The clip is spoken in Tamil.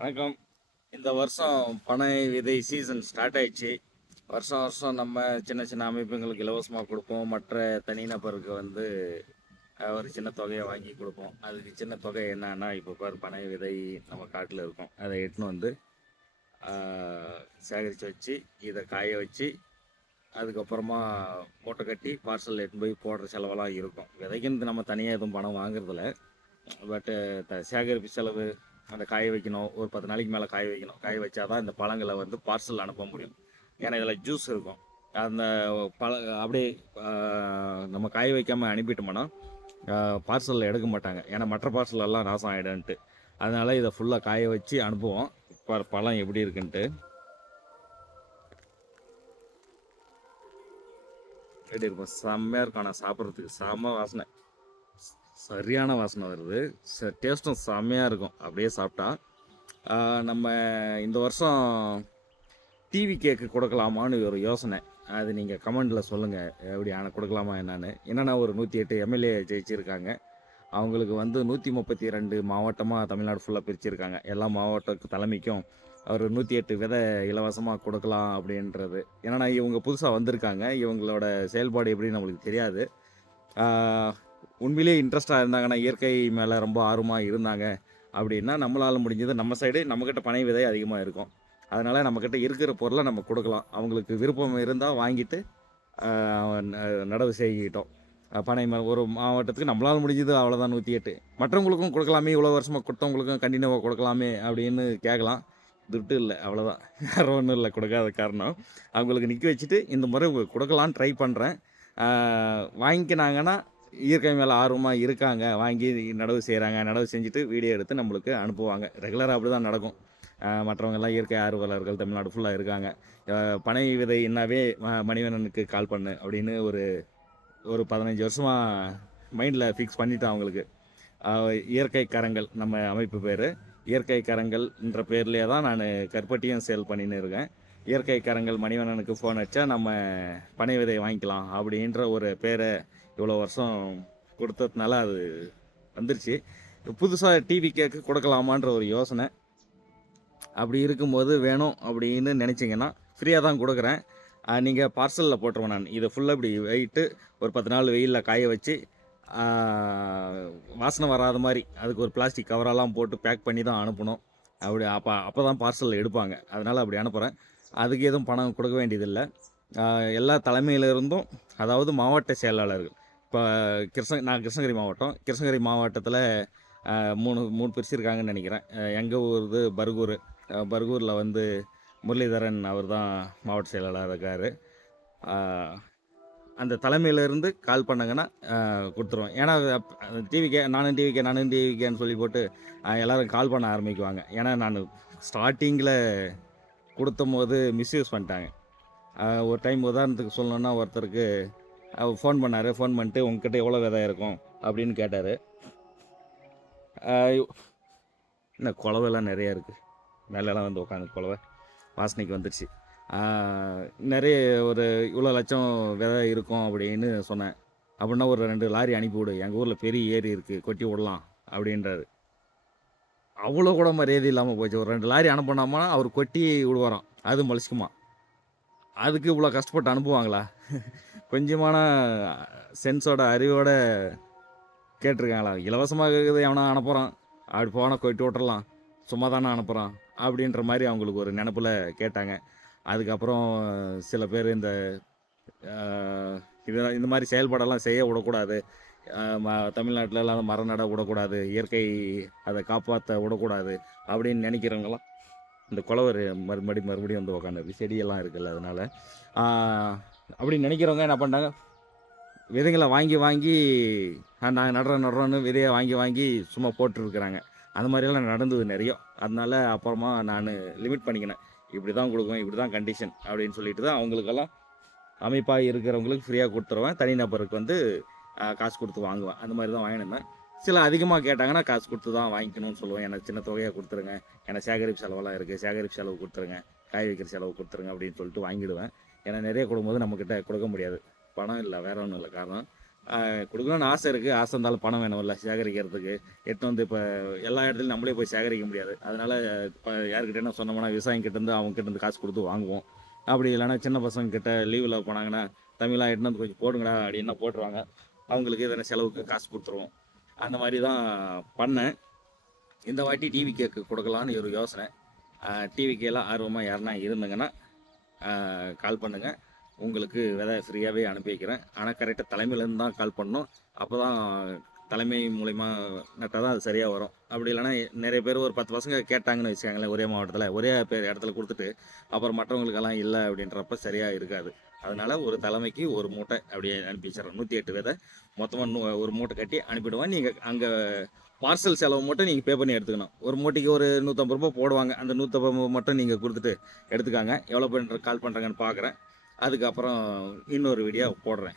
வணக்கம். இந்த வருஷம் பனை விதை சீசன் ஸ்டார்ட் ஆயிடுச்சு. வருஷம் வருஷம் நம்ம சின்ன சின்ன அமைப்புங்களுக்கு இலவசமாக கொடுப்போம். மற்ற தனிநபருக்கு வந்து ஒரு சின்ன தொகையை வாங்கி கொடுப்போம். அதுக்கு சின்ன தொகை என்னன்னா, இப்போ பாரு பனை விதை நம்ம காட்டில் இருக்கும். அதை எட்டுன்னு வந்து சேகரித்து வச்சு இதை காய வச்சு அதுக்கப்புறமா மூட்டை கட்டி பார்சல் எடுத்துன்னு போய் போடுற செலவெல்லாம் இருக்கும். விதைக்கு நம்ம தனியாக எதுவும் பணம் வாங்குறதில்ல. பட்டு சேகரிப்பு செலவு, அந்த காய வைக்கணும், ஒரு 10 நாளைக்கு மேலே காய வைக்கணும். காய வச்சா தான் இந்த பழங்களை வந்து பார்சல் அனுப்ப முடியும். ஏன்னா இதில் ஜூஸ் இருக்கும். அந்த பழ அப்படியே நம்ம காய வைக்காமல் அனுப்பிட்டோம்னா பார்சலில் எடுக்க மாட்டாங்க. ஏன்னா மற்ற பார்சல் எல்லாம் நாசம் ஆகிடுன்ட்டு. அதனால் இதை ஃபுல்லாக காய வச்சு அனுப்புவோம். பழம் எப்படி இருக்குன்ட்டு. எப்படி இருக்கும், செம்மையாக இருக்கும். ஆனால் சாப்பிட்றதுக்கு செம்ம வாசனை, சரியான வாசனை வருது. டேஸ்ட்டும் செம்மையாக இருக்கும் அப்படியே சாப்பிட்டா. நம்ம இந்த வருஷம் டிவி கேக்கு கொடுக்கலாமான்னு ஒரு யோசனை. அது நீங்கள் கமெண்டில் சொல்லுங்கள், எப்படி ஆனால் கொடுக்கலாமா என்னன்னு. என்னென்னா ஒரு 108 எம்எல்ஏ ஜெயிச்சிருக்காங்க. அவங்களுக்கு வந்து 132 மாவட்டமாக தமிழ்நாடு ஃபுல்லாக பிரிச்சுருக்காங்க. எல்லா மாவட்ட தலைமைக்கும் ஒரு 108 விதை இலவசமாக கொடுக்கலாம் அப்படின்றது. ஏன்னா இவங்க புதுசாக வந்திருக்காங்க, இவங்களோட செயல்பாடு எப்படின்னு நம்மளுக்கு தெரியாது. உண்மையிலேயே இன்ட்ரெஸ்ட்டாக இருந்தாங்கன்னா, இயற்கை மேலே ரொம்ப ஆர்வமாக இருந்தாங்க அப்படின்னா, நம்மளால் முடிஞ்சது நம்ம சைடு நம்மக்கிட்ட பனை விதை அதிகமாக இருக்கும். அதனால் நம்மக்கிட்ட இருக்கிற பொருளை நம்ம கொடுக்கலாம். அவங்களுக்கு விருப்பம் இருந்தால் வாங்கிட்டு நடவு செய்கிட்டோம். பனை ஒரு மாவட்டத்துக்கு நம்மளால் முடிஞ்சது அவ்வளோதான் 108. மற்றவங்களுக்கும் கொடுக்கலாமே, இவ்வளோ வருஷமாக கொடுத்தவங்களுக்கும் கண்டினியூவாக கொடுக்கலாமே அப்படின்னு கேட்கலாம். துட்டு இல்லை, அவ்வளோதான். வேறு ஒன்றும் இல்லை கொடுக்காத காரணம். அவங்களுக்கு நிற்க வச்சுட்டு இந்த முறை கொடுக்கலான்னு ட்ரை பண்ணுறேன். வாங்கிக்கினாங்கன்னா இயற்கை மேலே ஆர்வமாக இருக்காங்க, வாங்கி நடவு செய்கிறாங்க. நடவு செஞ்சுட்டு வீடியோ எடுத்து நம்மளுக்கு அனுப்புவாங்க. ரெகுலராக அப்படி தான் நடக்கும். மற்றவங்கெல்லாம் இயற்கை ஆர்வலர்கள் தமிழ்நாடு ஃபுல்லாக இருக்காங்க. பனை விதை என்னாவே மணிவண்ணனுக்கு கால் பண்ணு அப்படின்னு ஒரு 15 வருஷமாக மைண்டில் ஃபிக்ஸ் பண்ணிட்டேன் அவங்களுக்கு. இயற்கை கரங்கள் நம்ம அமைப்பு பேர். இயற்கை கரங்கள்ன்ற பேர்லேயே தான் நான் கருப்பட்டியும் சேல் பண்ணின்னு இருக்கேன். இயற்கை கரங்கள் மணிவண்ணனுக்கு ஃபோன் அடித்தா நம்ம பனை விதையை வாங்கிக்கலாம் அப்படின்ற ஒரு பேரை இவ்வளோ வருஷம் கொடுத்ததுனால அது வந்துருச்சு. புதுசாக டிவி கேக்கு கொடுக்கலாமான்ற ஒரு யோசனை. அப்படி இருக்கும்போது வேணும் அப்படின்னு நினச்சிங்கன்னா ஃப்ரீயாக தான் கொடுக்குறேன். நீங்கள் பார்சலில் போட்டுருவேன். நான் இதை ஃபுல்லாக இப்படி வெயிட்டு ஒரு 10 நாள் வெயிலில் காய வச்சு வாசனை வராத மாதிரி அதுக்கு ஒரு பிளாஸ்டிக் கவரெல்லாம் போட்டு பேக் பண்ணி தான் அனுப்பணும். அப்படி அப்போ தான் பார்சலில் எடுப்பாங்க. அதனால் அப்படி அனுப்புகிறேன். அதுக்கு எதுவும் பணம் கொடுக்க வேண்டியதில்லை. எல்லா தலைமையிலிருந்தும், அதாவது மாவட்ட செயலாளர்கள், இப்போ நான் கிருஷ்ணகிரி மாவட்டம். கிருஷ்ணகிரி மாவட்டத்தில் மூணு பிரிச்சிருக்காங்கன்னு நினைக்கிறேன். எங்கள் ஊர் பர்கூர். பர்கூரில் வந்து முரளிதரன் அவர் தான் மாவட்ட செயலாளர் இருக்கார். அந்த தலைமையிலேருந்து கால் பண்ணாங்கன்னா கொடுத்துருவேன். ஏன்னா நானும் டிவிக்கேன்னு சொல்லி போட்டு எல்லோரும் கால் பண்ண ஆரம்பிக்குவாங்க. ஏன்னா நான் ஸ்டார்டிங்கில் கொடுத்தும் போது மிஸ்யூஸ் பண்ணிட்டாங்க. ஒரு டைம் உதாரணத்துக்கு சொல்லணுன்னா, ஒருத்தருக்கு ஃபோன் பண்ணார். ஃபோன் பண்ணிட்டு உங்ககிட்ட எவ்வளோ விதை இருக்கும் அப்படின்னு கேட்டார். இன்னும் குலவெல்லாம் நிறையா இருக்குது. மேலெல்லாம் வந்து உட்காந்து குலவை வாசனைக்கு வந்துடுச்சு. நிறைய ஒரு இவ்வளோ லட்சம் விதை இருக்கும் அப்படின்னு சொன்னேன். அப்படின்னா ஒரு 2 லாரி அனுப்பிவிடு, எங்கள் ஊரில் பெரிய ஏரி இருக்குது, கொட்டி விடலாம் அப்படின்றாரு. அவ்வளோ கூட மரியாதை இல்லாமல் போச்சு. ஒரு 2 லாரி அனுப்பினாமா அவர் கொட்டி விடுவாராம், அது மலிச்சுக்குமா. அதுக்கு இவ்வளோ கஷ்டப்பட்டு அனுப்புவாங்களா? கொஞ்சமான சென்ஸோட அறிவோட கேட்டிருக்காங்களா? இலவசமாக இருக்குது, எவனா அனுப்புகிறான், அப்படி போனால் கொட்டி விட்டுறலாம், சும்மா தானே அனுப்புகிறான் அப்படின்ற மாதிரி அவங்களுக்கு ஒரு நினப்பில் கேட்டாங்க. அதுக்கப்புறம் சில பேர் இந்த மாதிரி செயல்பாடெல்லாம் செய்ய விடக்கூடாது, தமிழ்நாட்டில் எல்லாம் மரம் நட விடக்கூடாது, இயற்கை அதை காப்பாற்ற விடக்கூடாது அப்படின்னு நினைக்கிறவங்களாம் இந்த குலவர் மறுபடியும் வந்து உக்காந்து செடியெல்லாம் இருக்குல்ல, அதனால் அப்படின்னு நினைக்கிறவங்க என்ன பண்ணுறாங்க, விதைங்களை வாங்கி நாங்கள் நடுறோன்னு விதையை வாங்கி சும்மா போட்டுருக்குறாங்க. அந்த மாதிரியெல்லாம் நடந்தது நிறைய. அதனால அப்புறமா நான் லிமிட் பண்ணிக்கினேன். இப்படி தான் கொடுக்குவேன், இப்படி தான் கண்டிஷன் அப்படின்னு சொல்லிட்டு தான் அவங்களுக்கெல்லாம் அமைப்பாக இருக்கிறவங்களுக்கு ஃப்ரீயாக கொடுத்துருவேன். தனிநபருக்கு வந்து காசு கொடுத்து வாங்குவேன். அந்த மாதிரி தான் வாங்கினேன். சில அதிகமாக கேட்டாங்கன்னா காசு கொடுத்து தான் வாங்கிக்கணும்னு சொல்லுவேன். எனக்கு சின்ன தொகையாக கொடுத்துருங்க, எனக்கு சேகரிப்பு செலவெல்லாம் இருக்குது, சேகரிப்பு செலவு கொடுத்துருங்க, காய் வைக்கிற செலவு கொடுத்துருங்க அப்படின்னு சொல்லிட்டு வாங்கிடுவேன். ஏன்னா நிறைய கொடுக்கும்போது நம்மக்கிட்ட கொடுக்க முடியாது, பணம் இல்லை, வேற ஒன்றும் இல்லை காரணம். கொடுக்கணும்னு ஆசை இருக்குது. ஆசை இருந்தாலும் பணம் வேணும்ல சேகரிக்கிறதுக்கு. எட்டு வந்து இப்போ எல்லா இடத்துலையும் நம்மளே போய் சேகரிக்க முடியாது. அதனால் இப்போ யாருக்கிட்டேனா சொன்னோம்னா விவசாயிங்கிட்டேருந்து அவங்ககிட்டேருந்து காசு கொடுத்து வாங்குவோம். அப்படி இல்லைன்னா சின்ன பசங்கக்கிட்ட லீவில் போனாங்கன்னா தம்பிலாம் எட்டுன்னு வந்து கொஞ்சம் போடுங்கடா அப்படின்னா போட்டுருவாங்க. அவங்களுக்கு எதனா செலவுக்கு காசு கொடுத்துருவோம். அந்த மாதிரி தான் பண்ணேன். இந்த வாட்டி டிவி கேக்கு கொடுக்கலான்னு ஒரு யோசனை. டிவி கேலாம் ஆர்வமாக யாருன்னா இருந்துங்கன்னா கால் பண்ணுங்கள். உங்களுக்கு விதை ஃப்ரீயாகவே அனுப்பி வைக்கிறேன். ஆனால் கரெக்டாக தலைமையிலேருந்து தான் கால் பண்ணணும். அப்போ தான் தலைமை மூலிமா நட்டால் தான் அது சரியாக வரும். அப்படி இல்லைன்னா நிறைய பேர் ஒரு 10 பசங்க கேட்டாங்கன்னு வச்சுக்காங்களேன் ஒரே மாவட்டத்தில் ஒரே பேர் இடத்துல கொடுத்துட்டு அப்புறம் மற்றவங்களுக்கெல்லாம் இல்லை அப்படின்றப்ப சரியாக இருக்காது. அதனால் ஒரு தலைமைக்கு ஒரு மூட்டை அப்படியே அனுப்பி வச்சிடறேன். 108 விதை மொத்தமாக ஒரு மூட்டை கட்டி அனுப்பிவிடுவேன். நீங்கள் அங்கே பார்சல் செலவு மட்டும் நீங்கள் பே பண்ணி எடுத்துக்கணும். ஒரு மூட்டைக்கு ஒரு 150 ரூபா போடுவாங்க. அந்த 150 மட்டும் நீங்கள் கொடுத்துட்டு எடுத்துக்காங்க. எவ்வளோ பண்ணுற கால் பண்ணுறாங்கன்னு பார்க்குறேன். அதுக்கப்புறம் இன்னொரு வீடியோ போடுறேன்.